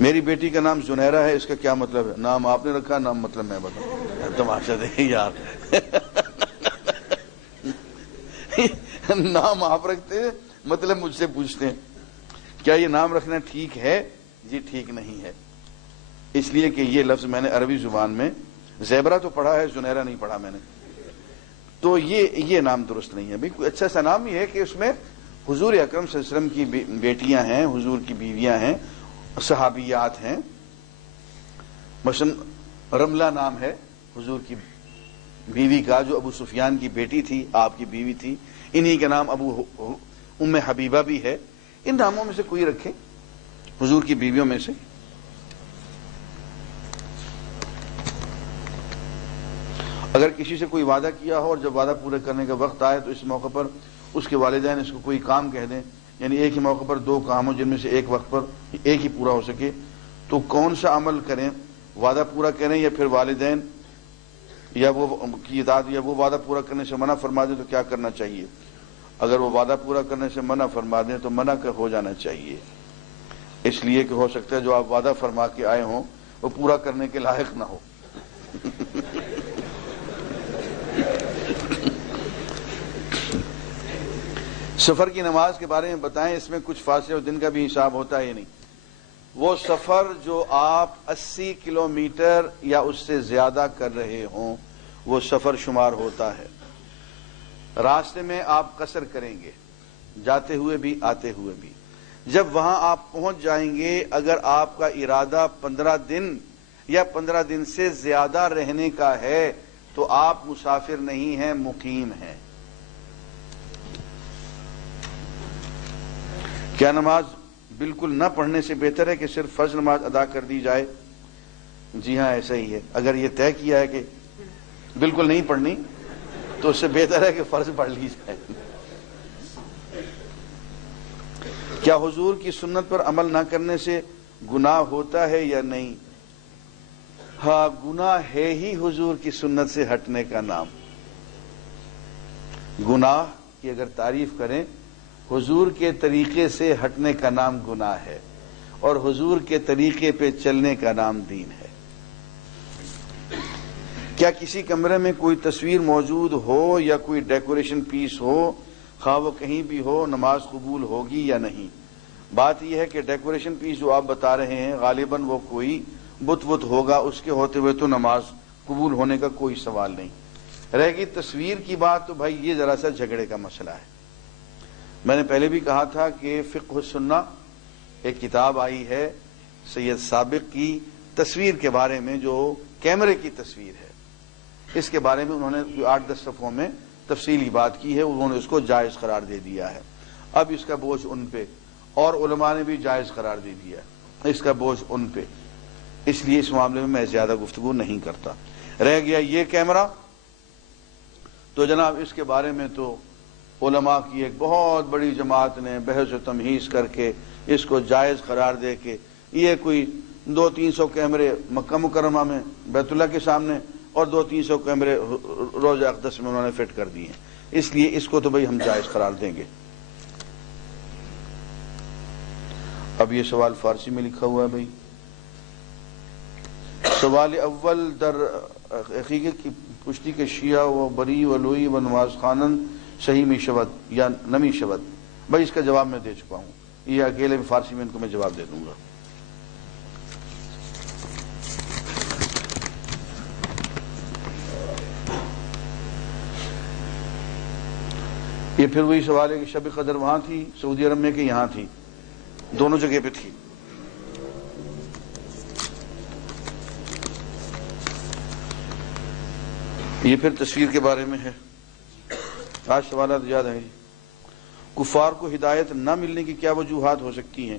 میری بیٹی کا نام زنیرہ ہے، اس کا کیا مطلب ہے؟ نام آپ نے رکھا، نام مطلب میں بتاؤں؟ تماشا دیکھیں یار نام آپ رکھتے ہیں، مطلب مجھ سے پوچھتے ہیں کیا یہ نام رکھنا ٹھیک ہے؟ جی ٹھیک نہیں ہے، اس لیے کہ یہ لفظ میں نے عربی زبان میں زیبرا تو پڑھا ہے، زنیرہ نہیں پڑھا میں نے، تو یہ نام درست نہیں ہے۔ بھئی کوئی اچھا سا نام یہ ہے کہ اس میں حضور اکرم صلی اللہ علیہ وسلم کی بیٹیاں ہیں، حضور کی بیویاں ہیں، صحابیات ہیں۔ مثلا رملہ نام ہے حضور کی بیوی کا، جو ابو سفیان کی بیٹی تھی، آپ کی بیوی تھی، انہی کا نام ام حبیبہ بھی ہے۔ ان ناموں میں سے کوئی رکھے حضور کی بیویوں میں سے۔ اگر کسی سے کوئی وعدہ کیا ہو اور جب وعدہ پورے کرنے کا وقت آئے تو اس موقع پر اس کے والدین اس کو کوئی کام کہہ دیں، یعنی ایک ہی موقع پر دو کام ہو جن میں سے ایک وقت پر ایک ہی پورا ہو سکے، تو کون سا عمل کریں؟ وعدہ پورا کریں یا پھر والدین یا وہ کی اطاعت، یا وہ وعدہ پورا کرنے سے منع فرما دیں تو کیا کرنا چاہیے؟ اگر وہ وعدہ پورا کرنے سے منع فرما دیں تو منع ہو جانا چاہیے، اس لیے کہ ہو سکتا ہے جو آپ وعدہ فرما کے آئے ہوں وہ پورا کرنے کے لائق نہ ہو۔ سفر کی نماز کے بارے میں بتائیں، اس میں کچھ فاصلے اور دن کا بھی حساب ہوتا ہے یا نہیں؟ وہ سفر جو آپ 80 کلومیٹر یا اس سے زیادہ کر رہے ہوں وہ سفر شمار ہوتا ہے۔ راستے میں آپ قصر کریں گے، جاتے ہوئے بھی آتے ہوئے بھی۔ جب وہاں آپ پہنچ جائیں گے، اگر آپ کا ارادہ 15 دن یا 15 دن سے زیادہ رہنے کا ہے تو آپ مسافر نہیں ہیں، مقیم ہیں۔ کیا نماز بالکل نہ پڑھنے سے بہتر ہے کہ صرف فرض نماز ادا کر دی جائے؟ جی ہاں ایسا ہی ہے۔ اگر یہ طے کیا ہے کہ بالکل نہیں پڑھنی تو اس سے بہتر ہے کہ فرض پڑھ لی جائے۔ کیا حضور کی سنت پر عمل نہ کرنے سے گناہ ہوتا ہے یا نہیں؟ ہاں، گناہ ہے ہی حضور کی سنت سے ہٹنے کا نام۔ گناہ کی اگر تعریف کریں، حضور کے طریقے سے ہٹنے کا نام گناہ ہے، اور حضور کے طریقے پہ چلنے کا نام دین ہے۔ کیا کسی کمرے میں کوئی تصویر موجود ہو یا کوئی ڈیکوریشن پیس ہو، خواہ وہ کہیں بھی ہو، نماز قبول ہوگی یا نہیں؟ بات یہ ہے کہ ڈیکوریشن پیس جو آپ بتا رہے ہیں غالباً وہ کوئی بت ہوگا، اس کے ہوتے ہوئے تو نماز قبول ہونے کا کوئی سوال نہیں رہے گی۔ تصویر کی بات تو بھائی یہ ذرا سا جھگڑے کا مسئلہ ہے۔ میں نے پہلے بھی کہا تھا کہ فقہ السنہ ایک کتاب آئی ہے سید سابق کی تصویر کے بارے میں، جو کیمرے کی تصویر ہے، اس کے بارے میں انہوں نے 8-10 صفحوں میں تفصیلی بات کی ہے، انہوں نے اس کو جائز قرار دے دیا ہے۔ اب اس کا بوجھ ان پہ، اور علماء نے بھی جائز قرار دے دیا، اس کا بوجھ ان پہ، اس لیے اس معاملے میں زیادہ گفتگو نہیں کرتا۔ رہ گیا یہ کیمرہ، تو جناب اس کے بارے میں تو علماء کی ایک بہت بڑی جماعت نے بحث و تمہیز کر کے اس کو جائز قرار دے کے یہ کوئی 200-300 کیمرے مکہ مکرمہ میں بیت اللہ کے سامنے اور 200-300 کیمرے روضہ اقدس میں انہوں نے فٹ کر دیے ہیں، اس لیے اس کو تو بھئی ہم جائز قرار دیں گے۔ اب یہ سوال فارسی میں لکھا ہوا ہے بھئی۔ سوال اول در حقیقت کی پشتی کے شیعہ و بری و لوئی و نماز خانن صحیح می شود یا نمی شود؟ بھائی اس کا جواب میں دے چکا ہوں، یہ اکیلے فارسی میں ان کو میں جواب دے دوں گا۔ یہ پھر وہی سوال ہے کہ شب قدر وہاں تھی سعودی عرب میں کہ یہاں تھی؟ دونوں جگہ پہ تھی۔ یہ پھر تصویر کے بارے میں ہے۔ آج سوالات زیادہ ہیں۔ کفار کو ہدایت نہ ملنے کی کیا وجوہات ہو سکتی ہیں؟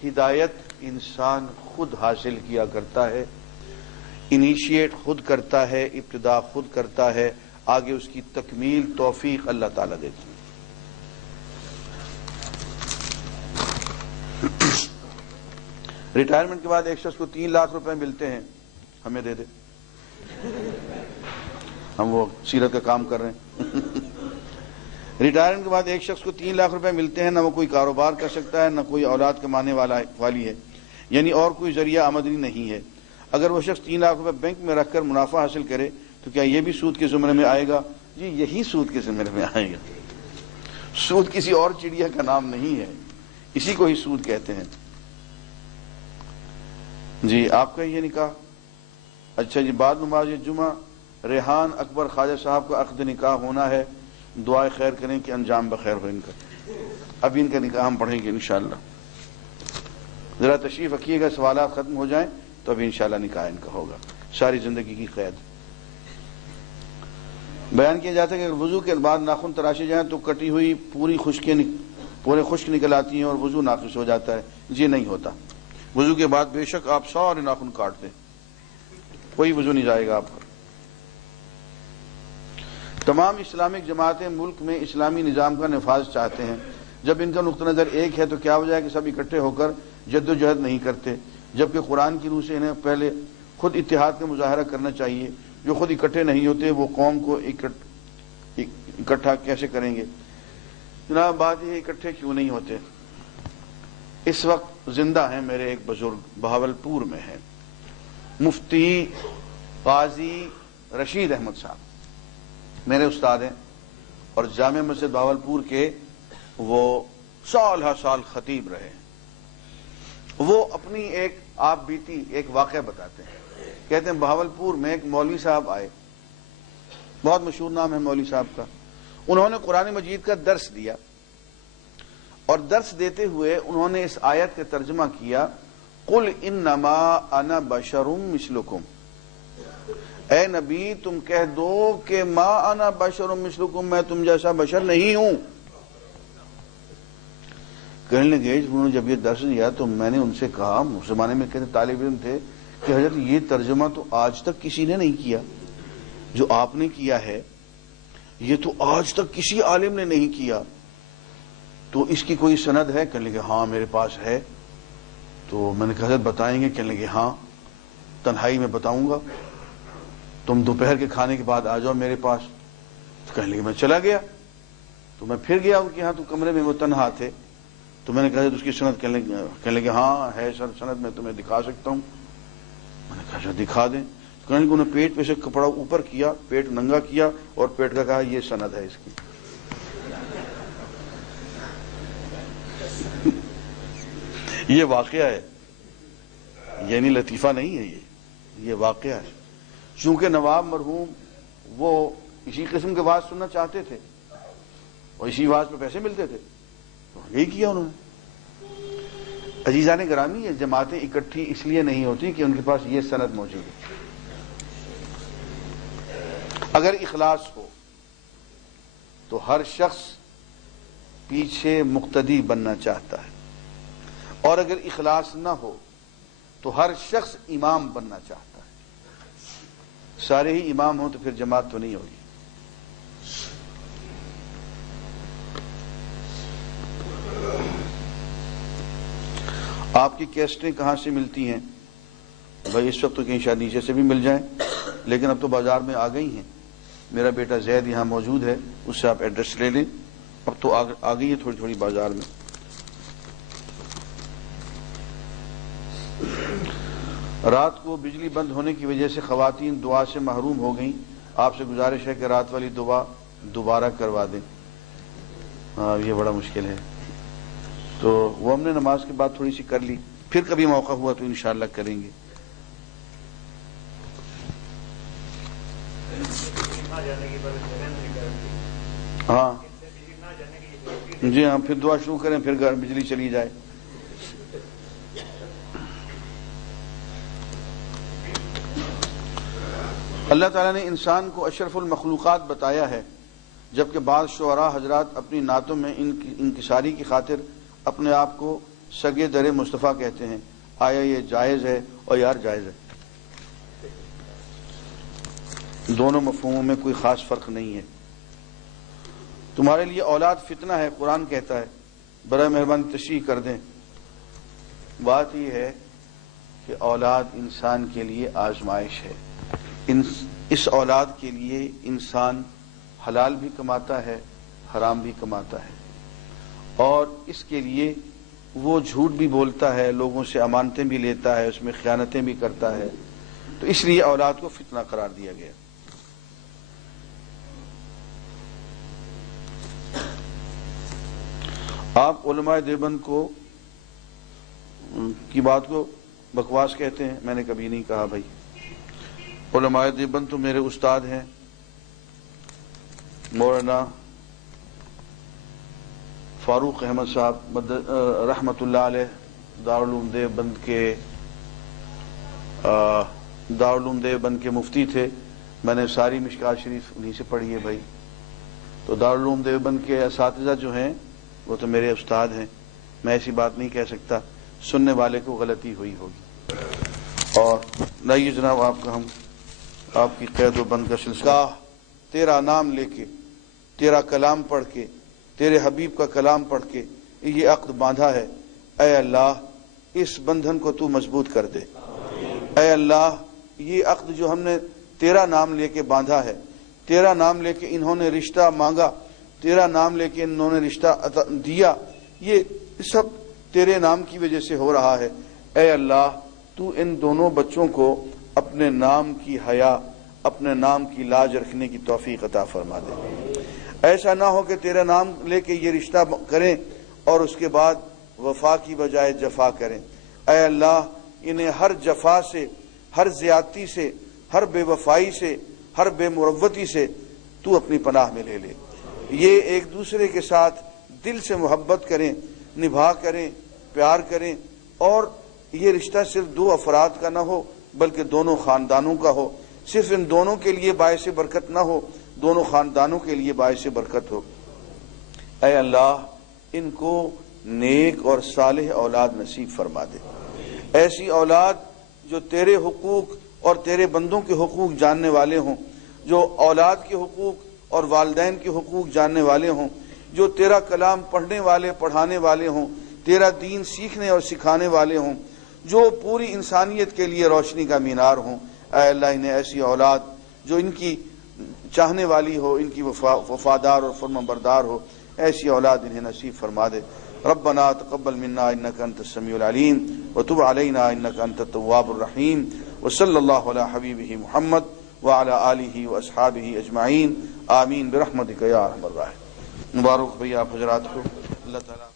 ہدایت انسان خود حاصل کیا کرتا ہے، انیشیٹ خود کرتا ہے، ابتدا خود کرتا ہے، آگے اس کی تکمیل توفیق اللہ تعالیٰ دیتی ہے۔ ریٹائرمنٹ کے بعد ایک شخص کو 3 لاکھ روپے ملتے ہیں، ہمیں دے دے، ہم وہ سیرت کا کام کر رہے ہیں۔ ریٹائرمنٹ کے بعد ایک شخص کو 3 لاکھ روپے ملتے ہیں، نہ وہ کوئی کاروبار کر سکتا ہے، نہ کوئی اولاد کمانے والی ہے، یعنی اور کوئی ذریعہ آمدنی نہیں ہے۔ اگر وہ شخص 3 لاکھ روپے بینک میں رکھ کر منافع حاصل کرے تو کیا یہ بھی سود کے زمرے میں آئے گا؟ جی یہی سود کے زمرے میں آئے گا۔ سود کسی اور چڑیا کا نام نہیں ہے، اسی کو ہی سود کہتے ہیں۔ جی آپ کا یہ نکاح، اچھا جی، بعد نماز جمعہ ریحان اکبر خواجہ صاحب کا عقد نکاح ہونا ہے، دعائے خیر کریں کہ انجام بخیر ہو ان کا۔ ابھی ان کا نکاح ہم پڑھیں گے انشاءاللہ، ذرا تشریف رکھیے گا، سوالات ختم ہو جائیں تو ابھی انشاءاللہ نکاح ان کا ہوگا، ساری زندگی کی قید۔ بیان کیا جاتا ہے کہ اگر وضو کے بعد ناخن تراشے جائیں تو کٹی ہوئی پورے خشک نکل آتی ہیں اور وضو ناقص ہو جاتا ہے۔ جی نہیں ہوتا، وضو کے بعد بے شک آپ سارے ناخن کاٹ دیں، کوئی وضو نہیں جائے گا آپ پر۔ تمام اسلامک جماعتیں ملک میں اسلامی نظام کا نفاذ چاہتے ہیں، جب ان کا نقطہ نظر ایک ہے تو کیا وجہ ہے کہ سب اکٹھے ہو کر جد و جہد نہیں کرتے، جبکہ قرآن کی روح سے انہیں پہلے خود اتحاد کا مظاہرہ کرنا چاہیے۔ جو خود اکٹھے نہیں ہوتے وہ قوم کو اکٹھا کیسے کریں گے؟ جناب بات یہ اکٹھے کیوں نہیں ہوتے؟ اس وقت زندہ ہیں میرے ایک بزرگ، بہاولپور میں ہیں، مفتی قاضی رشید احمد صاحب، میرے استاد ہیں اور جامع مسجد بہاولپور کے وہ سال ہر سال خطیب رہے ہیں۔ وہ اپنی ایک آپ بیتی ایک واقعہ بتاتے ہیں، کہتے ہیں بہاولپور میں ایک مولوی صاحب آئے، بہت مشہور نام ہے مولوی صاحب کا۔ انہوں نے قرآن مجید کا درس دیا اور درس دیتے ہوئے انہوں نے اس آیت کا ترجمہ کیا، قل انما انا بشر مثلکم، اے نبی تم کہہ دو کہ ما انا بشر مثلکم، میں تم جیسا بشر نہیں ہوں۔ کہنے لگے انہوں نے جب یہ درس دیا تو میں نے ان سے کہا، اس زمانے میں کہتے طالب علم تھے، کہ حضرت یہ ترجمہ تو آج تک کسی نے نہیں کیا، جو آپ نے کیا ہے یہ تو آج تک کسی عالم نے نہیں کیا، تو اس کی کوئی سند ہے؟ کہنے لگے ہاں میرے پاس ہے۔ تو میں نے کہا حضرت بتائیں گے؟ کہنے لگے ہاں تنہائی میں بتاؤں گا، تم دوپہر کے کھانے کے بعد آ جاؤ میرے پاس۔ کہنے لگے میں چلا گیا، تو میں پھر گیا ان کے ہاں، تو کمرے میں وہ تنہا تھے، تو میں نے کہا اس کی سند؟ کہنے لگے ہاں ہے سر سند، میں تمہیں دکھا سکتا ہوں۔ میں نے کہا دکھا دیں۔ کہنے لگے انہوں نے پیٹ پہ سے کپڑا اوپر کیا، پیٹ ننگا کیا اور پیٹ کا کہا یہ سند ہے اس کی۔ یہ واقعہ ہے، یعنی لطیفہ نہیں ہے، یہ واقعہ ہے۔ چونکہ نواب مرحوم وہ اسی قسم کے بات سننا چاہتے تھے اور اسی بات پہ پیسے ملتے تھے، تو یہی کیا انہوں نے۔ عزیزان گرامی، یہ جماعتیں اکٹھی اس لیے نہیں ہوتی کہ ان کے پاس یہ سند موجود ہے۔ اگر اخلاص ہو تو ہر شخص پیچھے مقتدی بننا چاہتا ہے، اور اگر اخلاص نہ ہو تو ہر شخص امام بننا چاہتا ہے۔ سارے ہی امام ہوں تو پھر جماعت تو نہیں ہوگی۔ آپ کی کیسٹیں کہاں سے ملتی ہیں؟ بھائی اس وقت تو کہیں شاید نیچے سے بھی مل جائیں، لیکن اب تو بازار میں آ گئی ہیں۔ میرا بیٹا زید یہاں موجود ہے، اس سے آپ ایڈریس لے لیں، اب تو آ گئی ہے تھوڑی تھوڑی بازار میں۔ رات کو بجلی بند ہونے کی وجہ سے خواتین دعا سے محروم ہو گئیں، آپ سے گزارش ہے کہ رات والی دعا دوبارہ کروا دیں۔ یہ بڑا مشکل ہے، تو وہ ہم نے نماز کے بعد تھوڑی سی کر لی، پھر کبھی موقع ہوا تو انشاءاللہ کریں گے۔ ہاں جی ہاں، پھر دعا شروع کریں، پھر بجلی چلی جائے۔ اللہ تعالیٰ نے انسان کو اشرف المخلوقات بتایا ہے، جبکہ بعض شعراء حضرات اپنی نعتوں میں انکساری کی خاطر اپنے آپ کو سگے در مصطفیٰ کہتے ہیں۔ آیا یہ جائز ہے؟ اور یار جائز ہے، دونوں مفہوموں میں کوئی خاص فرق نہیں ہے۔ تمہارے لیے اولاد فتنہ ہے، قرآن کہتا ہے، برائے مہربانی تشریح کر دیں۔ بات یہ ہے کہ اولاد انسان کے لیے آزمائش ہے، اس اولاد کے لیے انسان حلال بھی کماتا ہے، حرام بھی کماتا ہے، اور اس کے لیے وہ جھوٹ بھی بولتا ہے، لوگوں سے امانتیں بھی لیتا ہے، اس میں خیانتیں بھی کرتا ہے، تو اس لیے اولاد کو فتنہ قرار دیا گیا۔ آپ علماء دیوبند کی بات کو بکواس کہتے ہیں، میں نے کبھی نہیں کہا بھائی۔ علماء دیوبند تو میرے استاد ہیں، مولانا فاروق احمد صاحب رحمت اللہ علیہ دارالعلوم دیوبند کے مفتی تھے۔ میں نے ساری مشکات شریف انہیں سے پڑھی ہے بھائی۔ تو دارالعلوم دیوبند کے اساتذہ جو ہیں وہ تو میرے استاد ہیں، میں ایسی بات نہیں کہہ سکتا، سننے والے کو غلطی ہوئی ہوگی۔ اور نہیں جناب، آپ کی قید و بند کا سلسلہ، تیرا نام لے کے، تیرا کلام پڑھ کے، تیرے حبیب کا کلام پڑھ کے یہ عقد باندھا ہے، اے اللہ اس بندھن کو تو مضبوط کر دے۔ اے اللہ یہ عقد جو ہم نے تیرا نام لے کے باندھا ہے، تیرا نام لے کے انہوں نے رشتہ مانگا، تیرا نام لے کے انہوں نے رشتہ دیا، یہ سب تیرے نام کی وجہ سے ہو رہا ہے۔ اے اللہ تو ان دونوں بچوں کو اپنے نام کی حیا، اپنے نام کی لاج رکھنے کی توفیق عطا فرما دے۔ ایسا نہ ہو کہ تیرا نام لے کے یہ رشتہ کریں اور اس کے بعد وفا کی بجائے جفا کریں۔ اے اللہ انہیں ہر جفا سے، ہر زیادتی سے، ہر بے وفائی سے، ہر بے مروتی سے تو اپنی پناہ میں لے لے۔ یہ ایک دوسرے کے ساتھ دل سے محبت کریں، نبھا کریں، پیار کریں، اور یہ رشتہ صرف دو افراد کا نہ ہو بلکہ دونوں خاندانوں کا ہو، صرف ان دونوں کے لیے باعث برکت نہ ہو، دونوں خاندانوں کے لیے باعث برکت ہو۔ اے اللہ ان کو نیک اور صالح اولاد نصیب فرما دے، ایسی اولاد جو تیرے حقوق اور تیرے بندوں کے حقوق جاننے والے ہوں، جو اولاد کے حقوق اور والدین کے حقوق جاننے والے ہوں، جو تیرا کلام پڑھنے والے، پڑھانے والے ہوں، تیرا دین سیکھنے اور سکھانے والے ہوں، جو پوری انسانیت کے لیے روشنی کا مینار ہوں۔ اے اللہ انہیں ایسی اولاد جو ان کی چاہنے والی ہو، ان کی وفادار اور فرمانبردار ہو، ایسی اولاد انہیں نصیب فرما دے۔ ربنا تقبل منا انك انت السميع العليم وتب علينا انك انت التواب الرحيم وصلى الله على حبيبه محمد وعلى آله واصحابه اجمعين آمین برحمتك یا ارحم الراحمین۔ مبارک بھئی آپ حضرات کو، اللہ تعالیٰ